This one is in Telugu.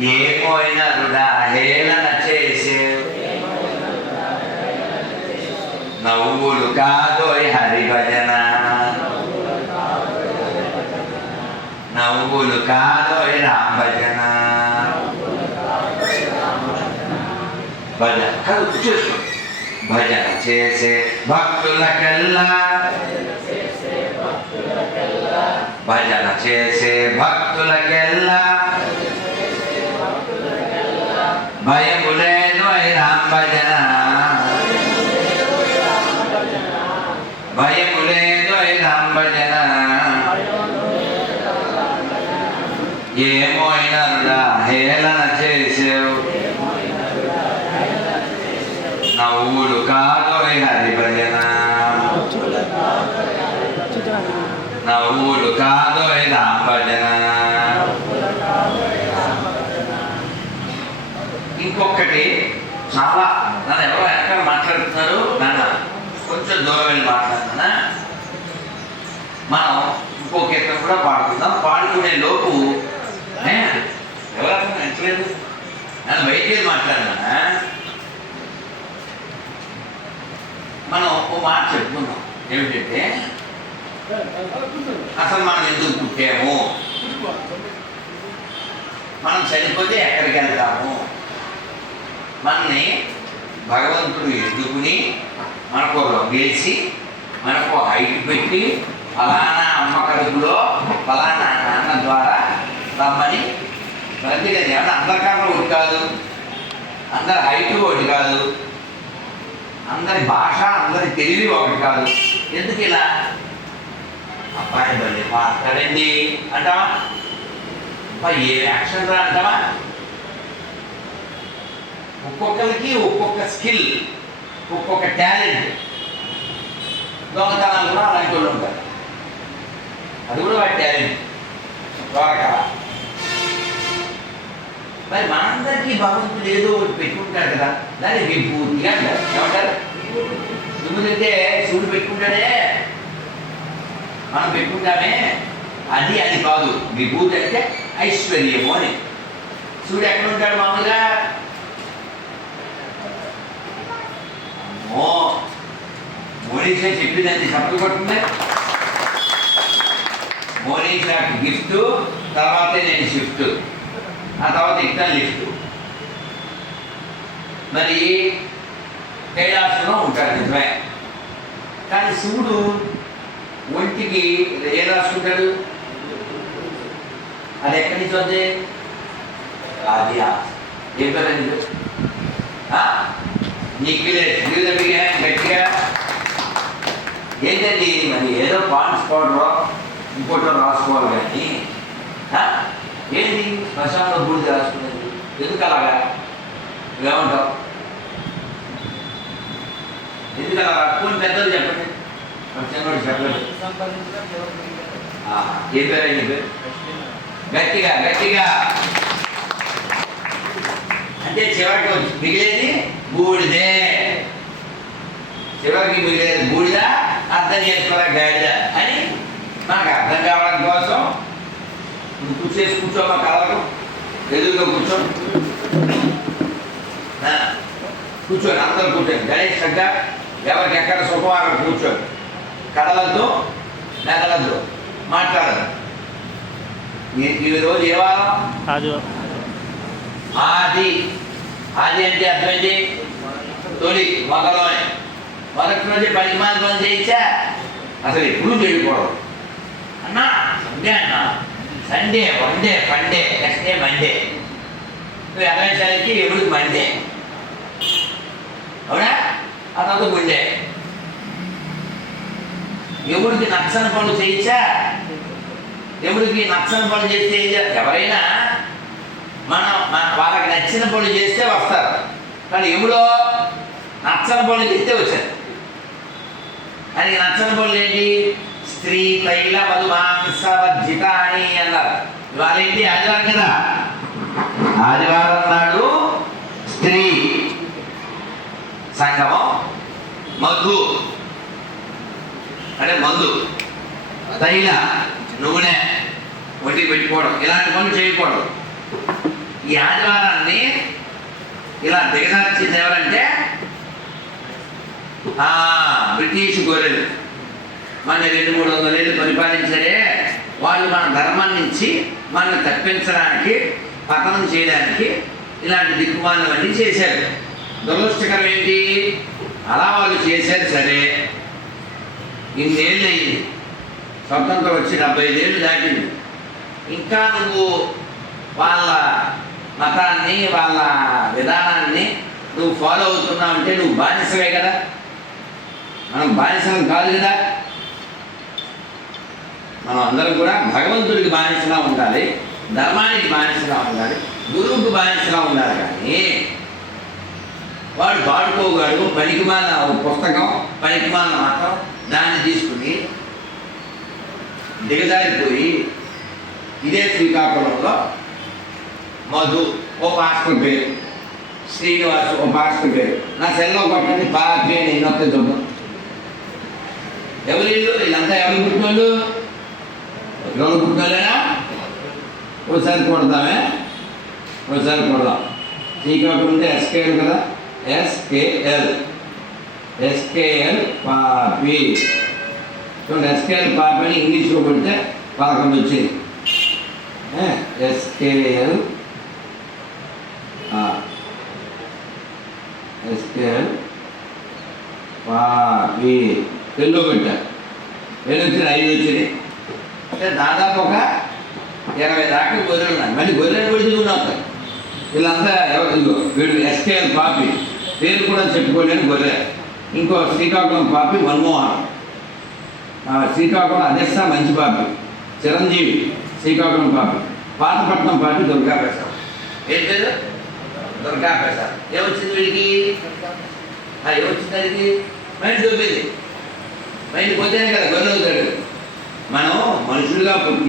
ఏమోయిన వృధా హేళన చేసే? నవ్వులు కాదోయ్ హరిభజన నవ్వులు కాదోయ్ రామభజన భజన. కలుపు చూసుకో. భజన చేసే భక్తులకెల్లా? భజన చేసే భక్తుల భయము లేదు అయి ఏమో భజన హేళన చేసేవు నవ్వులు కాదు హరి భజన నవ్వులు కాదు అయి భజన ఇంకొకటి చాలా నన్ను ఎవరో ఎక్కడ మాట్లాడుతున్నారు? నాన్న కొంచెం దూరం వెళ్ళి మాట్లాడుతున్నా ఇంకో కూడా పాడుకుందాం. పాడుకునే లోపు ఎవరు నచ్చలేదు నన్ను వైద్యులు మాట్లాడినా మనం ఓ మాట చెప్పుకుందాం. ఏమిటంటే అసలు మనం ఎందుకు పుట్టాము? మనం చనిపోతే ఎక్కడికి వెళ్తాము? మనని భగవంతుడు ఎదుకుని మనకు లొంగేసి మనకు హైట్ పెట్టి ఫలానా అమ్మ కడుపులో ఫలానా నాన్న ద్వారా రమ్మని ప్రతి ఏమన్నా అందరికన్నా ఒకటి కాదు అందరి హైట్ ఒకటి కాదు అందరి భాష అందరి తెలివి ఒకటి కాదు. ఎందుకు ఇలా? అబ్బాయి బలి మాట్లాడండి అంటావా? అబ్బాయి ఏ యాక్షన్ రా అంటావా? ఒక్కొక్కరికి ఒక్కొక్క స్కిల్ ఒక్కొక్క టాలెంట్. దొంగతనాలు కూడా అలాంటి వాళ్ళు ఉంటారు. అది కూడా వాడి టాలెంట్ దొరకల మరి మనందరికీ భగవంతుడు ఏదో ఒకటి పెట్టుకుంటాడు కదా దాన్ని విభూతి అంటారు. ఏమంటారు? ఎందుకంటే శివుడు పెట్టుకుంటాడే. మనం పెట్టుకుంటామే. అది అది కాదు. విభూతి అంటే ఐశ్వర్యము అని. శివుడు ఎక్కడ ఉంటాడు మామూలుగా? అమ్మో! మోనీషా చెప్పిందండి చప్పలు మోనీ మోనీషాకి గిఫ్ట్ తర్వాత నేను షిఫ్ట్. ఆ తర్వాత ఇంకా లిఫ్ట్. మరి కైలాసంలో ఉంటాడు నిజమే. కానీ శివుడు ఒంటికి ఏం రాసుకుంటాడు? అది ఎక్కడి నుంచి వద్దే? అది ఏం పేరు గట్టిగా ఏంటండి? మరి ఏదో పాండ్స్ పౌడర్ ఇంకోటో రాసుకోవాలి కానీ ఆ? ఏంటి శ్మశానంలో బూడిద రాసుకునేది. ఎందుకు అలాగా? ఏమంటావు ఎందుకు అలా రాసుకుని పెద్దలు చెప్పండి. మరి చిన్నవాడు చెప్పలేదు. ఏ పేరు? నీ పేరు? గట్టిగా గట్టిగా. అంటే చివరికి మిగిలేది బూడిదే. చివరికి మిగిలేది బూడిద అర్థం చేసుకోవాలి గాడిద అని నాకు అర్థం కావడం కోసం నువ్వు కూర్చేసి కూర్చోమా కలవకు ఎదురుగా కూర్చో. కూర్చోండి అందరూ కూర్చోండి. గణేష్ తగ్గ ఎవరికి ఎక్కడ శుభవారం కూర్చోండి. కదలద్దు మెదలద్దు. మాట్లాడదు. ఈ- రోజు ఏ వారం? ఆది. ఆది అంటే అర్థమైంది తొలి మొదలోనే మొదటి నుంచి పది మంది పని చేయించా? అసలు ఎప్పుడు చేయకూడదు. అన్నా సండే అన్నా. Sunday one day funday next day Monday. నువ్వు ఎదవేశానికి ఎవరికి మండే? అవునా? ఆ తర్వాత గుండే ఎవరికి నచ్చని పనులు చేయించా? ఎవరికి నచ్చని పనులు చేస్తే ఎవరైనా మనం మన- వాళ్ళకి నచ్చిన పనులు చేస్తే వస్తారు. కానీ ఎప్పుడో నచ్చని పనులు చేస్తే వచ్చారు. ఆయనకి నచ్చని పనులు ఏంటి? స్త్రీ తైల మధు మాంస అని అన్నారు. ఇవాళ ఏంటి ఆదివారం కదా. ఆదివారం నాడు స్త్రీ సంగమం మధు. అంటే మందు. తైల నూనె ఒంటికి పెట్టుకోవడం. ఇలాంటి పనులు చేయకూడదు. ఈ ఆదివారాన్ని ఇలా దిగజార్చింది ఎవరంటే? ఆ, బ్రిటిష్ గొర్రెలు. మన రెండు మూడు వందల ఏళ్ళు పరిపాలించడే వాళ్ళు మన ధర్మం నుంచి మనల్ని తప్పించడానికి పతనం చేయడానికి ఇలాంటి దిక్కుమాలవన్నీ చేశారు. దురదృష్టకరం ఏంటి? అలా వాళ్ళు చేశారు సరే. ఇన్నేళ్ళు అయింది. స్వతంత్రం వచ్చి డెబ్బై ఐదేళ్ళు దాటింది. ఇంకా నువ్వు వాళ్ళ మతాన్ని వాళ్ళ విధానాన్ని నువ్వు ఫాలో అవుతున్నావు అంటే నువ్వు బానిసవే కదా. మనం బానిసం కాదు కదా. మనం అందరం కూడా భగవంతుడికి బానిసగా ఉండాలి ధర్మానికి బానిసగా ఉండాలి గురువుకి బానిసగా ఉండాలి కానీ వాడు పాడుకోగాడు పనికిమాల పుస్తకం పనికిమాల మాత్రం దాన్ని తీసుకుని దిగజారిపోయి ఇదే శ్రీకాకుళంలో మధు ఓ పాస్టర్ పేరు శ్రీనివాస్ ఓ పాస్టర్ పేరు. నా సెల్లో కొట్టండి పాపి నేను నొక్కి చూద్దాం ఎవరు వీళ్ళు? వీళ్ళంతా ఎవరు పుట్టినోళ్ళు? ఎవరు పుట్టినోళ్ళేనా ఒకసారి కొడదామే ఒకసారి కొడదాం శ్రీకాకుళం ఉంటే ఎస్కేఎల్ కదా ఎస్కేఎల్ ఎస్కేఎల్ పాపి చూడండి ఎస్కేఎల్ పాపి అని ఇంగ్లీష్లో కొడితే పదకొండు వచ్చింది ఎస్కేఎల్ ఎస్కేఎల్ పాపి తెలుగు పెట్టారు ఎన్ని వచ్చినాయి ఐదు వచ్చినాయి అంటే దాదాపు ఒక ఇరవై దాకా గొర్రెలు ఉన్నాయి. మళ్ళీ గొర్రెలు విడుదల వీళ్ళంతా ఎవరు వీడు ఎస్కేఎల్ పాపి. పేరు కూడా చెప్పుకోలేని గొర్రె. ఇంకో శ్రీకాకుళం పాపి మన్మోహన్. శ్రీకాకుళం అదెస్సా మంచి పాపి. చిరంజీవి శ్రీకాకుళం పాపి. పాతపట్నం పాపి దుర్గా ప్రసాద్ ఏం పేరు? దుర్గా ప్రసాద్ ఏమొచ్చింది వీడికి? ఏమొచ్చింది అది మైండ్ చూపేది మైండ్ పోతేనే కదా గొర్రె అవుతాడు మనం మనుషులుగా పుట్టి